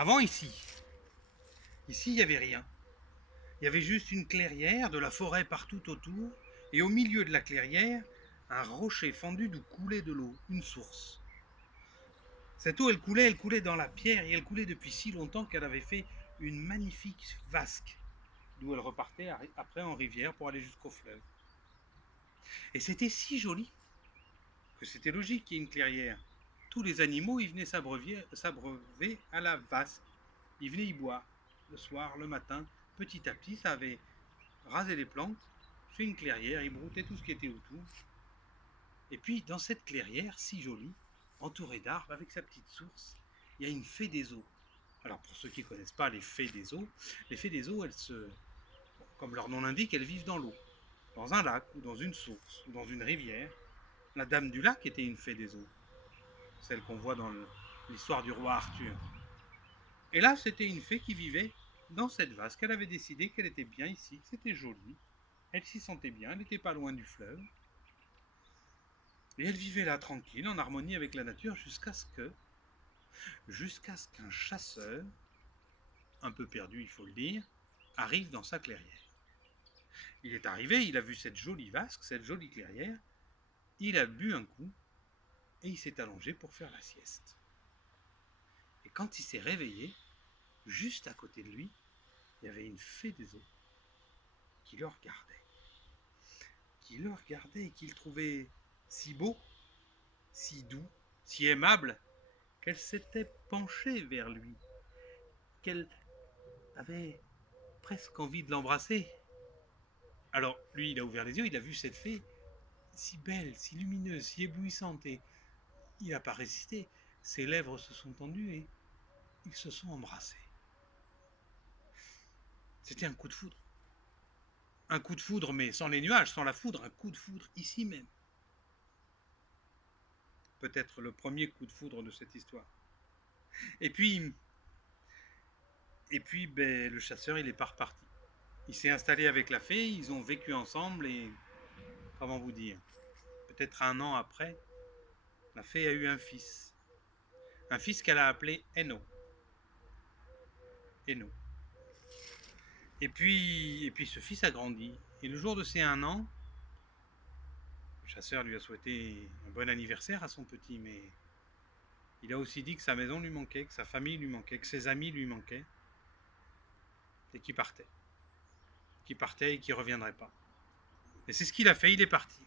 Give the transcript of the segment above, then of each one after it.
Avant, ici, il n'y avait rien. Il y avait juste une clairière, de la forêt partout autour, et au milieu de la clairière, un rocher fendu d'où coulait de l'eau, une source. Cette eau, elle coulait dans la pierre, et elle coulait depuis si longtemps qu'elle avait fait une magnifique vasque, d'où elle repartait après en rivière pour aller jusqu'au fleuve. Et c'était si joli que c'était logique qu'il y ait une clairière. Tous les animaux y venaient s'abreuver à la vasque. Ils venaient y boire, le soir, le matin. Petit à petit, ça avait rasé les plantes, fait une clairière, ils broutaient tout ce qui était autour. Et puis, dans cette clairière si jolie, entourée d'arbres, avec sa petite source, il y a une fée des eaux. Alors, pour ceux qui ne connaissent pas les fées des eaux, comme leur nom l'indique, elles vivent dans l'eau, dans un lac, ou dans une source, ou dans une rivière. La dame du lac était une fée des eaux, celle qu'on voit dans l'histoire du roi Arthur. Et là, c'était une fée qui vivait dans cette vasque. Elle avait décidé qu'elle était bien ici, que c'était joli. Elle s'y sentait bien, elle n'était pas loin du fleuve. Et elle vivait là tranquille, en harmonie avec la nature, jusqu'à ce qu'un chasseur, un peu perdu il faut le dire, arrive dans sa clairière. Il est arrivé, il a vu cette jolie vasque, cette jolie clairière, il a bu un coup et il s'est allongé pour faire la sieste. Et quand il s'est réveillé, juste à côté de lui, il y avait une fée des eaux qui le regardait et qui le trouvait si beau, si doux, si aimable, qu'elle s'était penchée vers lui, qu'elle avait presque envie de l'embrasser. Alors, lui, il a ouvert les yeux, il a vu cette fée si belle, si lumineuse, si éblouissante, et il n'a pas résisté. Ses lèvres se sont tendues et ils se sont embrassés. C'était un coup de foudre. Un coup de foudre, mais sans les nuages, sans la foudre, un coup de foudre ici même. Peut-être le premier coup de foudre de cette histoire. Et puis, le chasseur, il n'est pas reparti. Il s'est installé avec la fée, ils ont vécu ensemble et, comment vous dire, peut-être un an après, la fée a eu un fils. Un fils qu'elle a appelé Eno. Eno. Et puis ce fils a grandi. Et le jour de ses 1 an, le chasseur lui a souhaité un bon anniversaire à son petit, mais il a aussi dit que sa maison lui manquait, que sa famille lui manquait, que ses amis lui manquaient, et qu'il partait. Qu'il partait et qu'il ne reviendrait pas. Et c'est ce qu'il a fait, il est parti.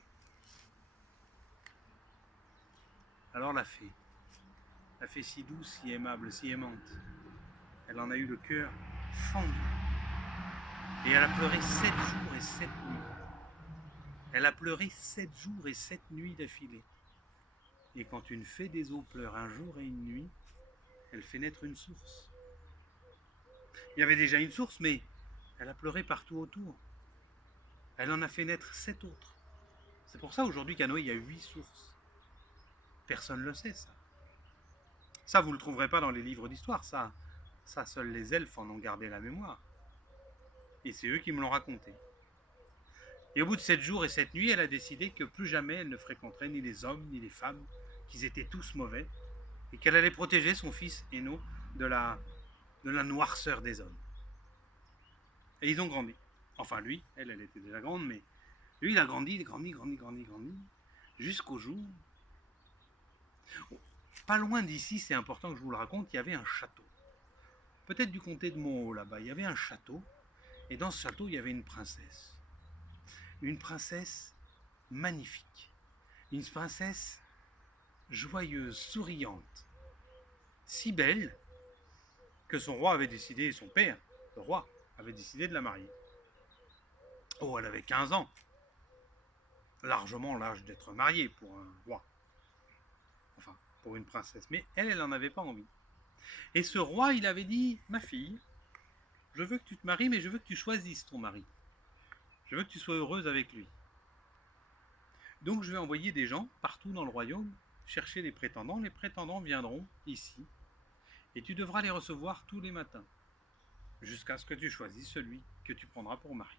Alors la fée si douce, si aimable, si aimante, elle en a eu le cœur fendu. Et elle a pleuré 7 jours et 7 nuits. Elle a pleuré 7 jours et 7 nuits d'affilée. Et quand une fée des eaux pleure un jour et une nuit, elle fait naître une source. Il y avait déjà une source, mais elle a pleuré partout autour. Elle en a fait naître 7 autres. C'est pour ça aujourd'hui qu'à Noé, il y a 8 sources. Personne ne le sait, ça. Ça, vous ne le trouverez pas dans les livres d'histoire. Ça, seuls les elfes en ont gardé la mémoire. Et c'est eux qui me l'ont raconté. Et au bout de 7 jours et 7 nuits, elle a décidé que plus jamais elle ne fréquenterait ni les hommes ni les femmes, qu'ils étaient tous mauvais, et qu'elle allait protéger son fils Eno de la noirceur des hommes. Et ils ont grandi. Enfin, lui, elle était déjà grande, mais lui, il a grandi, jusqu'au jour. Pas loin d'ici, c'est important que je vous le raconte, il y avait un château. Peut-être du comté de Monhaut, là-bas. Il y avait un château, et dans ce château, il y avait une princesse. Une princesse magnifique. Une princesse joyeuse, souriante, si belle que son roi avait décidé, son père, le roi, avait décidé de la marier. Oh, elle avait 15 ans. Largement l'âge d'être mariée pour un roi. Enfin, pour une princesse. Mais elle n'en avait pas envie. Et ce roi, il avait dit, ma fille, je veux que tu te maries, mais je veux que tu choisisses ton mari. Je veux que tu sois heureuse avec lui. Donc je vais envoyer des gens partout dans le royaume chercher les prétendants. Les prétendants viendront ici et tu devras les recevoir tous les matins jusqu'à ce que tu choisisses celui que tu prendras pour mari.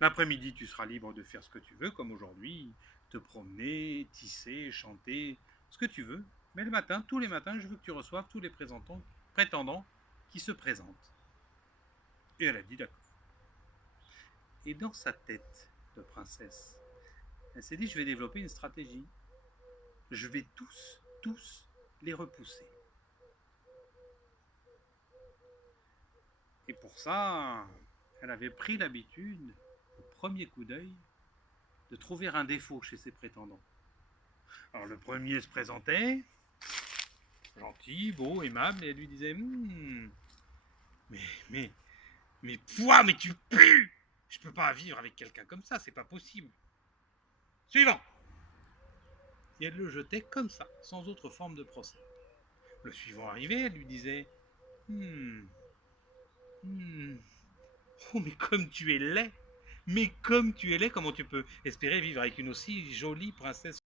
L'après-midi, tu seras libre de faire ce que tu veux, comme aujourd'hui, te promener, tisser, chanter, ce que tu veux. Mais le matin, tous les matins, je veux que tu reçoives tous les prétendant qui se présente. Et elle a dit d'accord. Et dans sa tête de princesse, elle s'est dit, je vais développer une stratégie. Je vais tous les repousser. Et pour ça, elle avait pris l'habitude, au premier coup d'œil, de trouver un défaut chez ses prétendants. Alors le premier se présentait, gentil, beau, aimable, et elle lui disait mais toi, mais tu pues. Je peux pas vivre avec quelqu'un comme ça, c'est pas possible. Suivant. Et elle le jetait comme ça, sans autre forme de procès. Le suivant arrivé, elle lui disait oh, mais comme tu es laid. Mais comme tu es laid, comment tu peux espérer vivre avec une aussi jolie princesse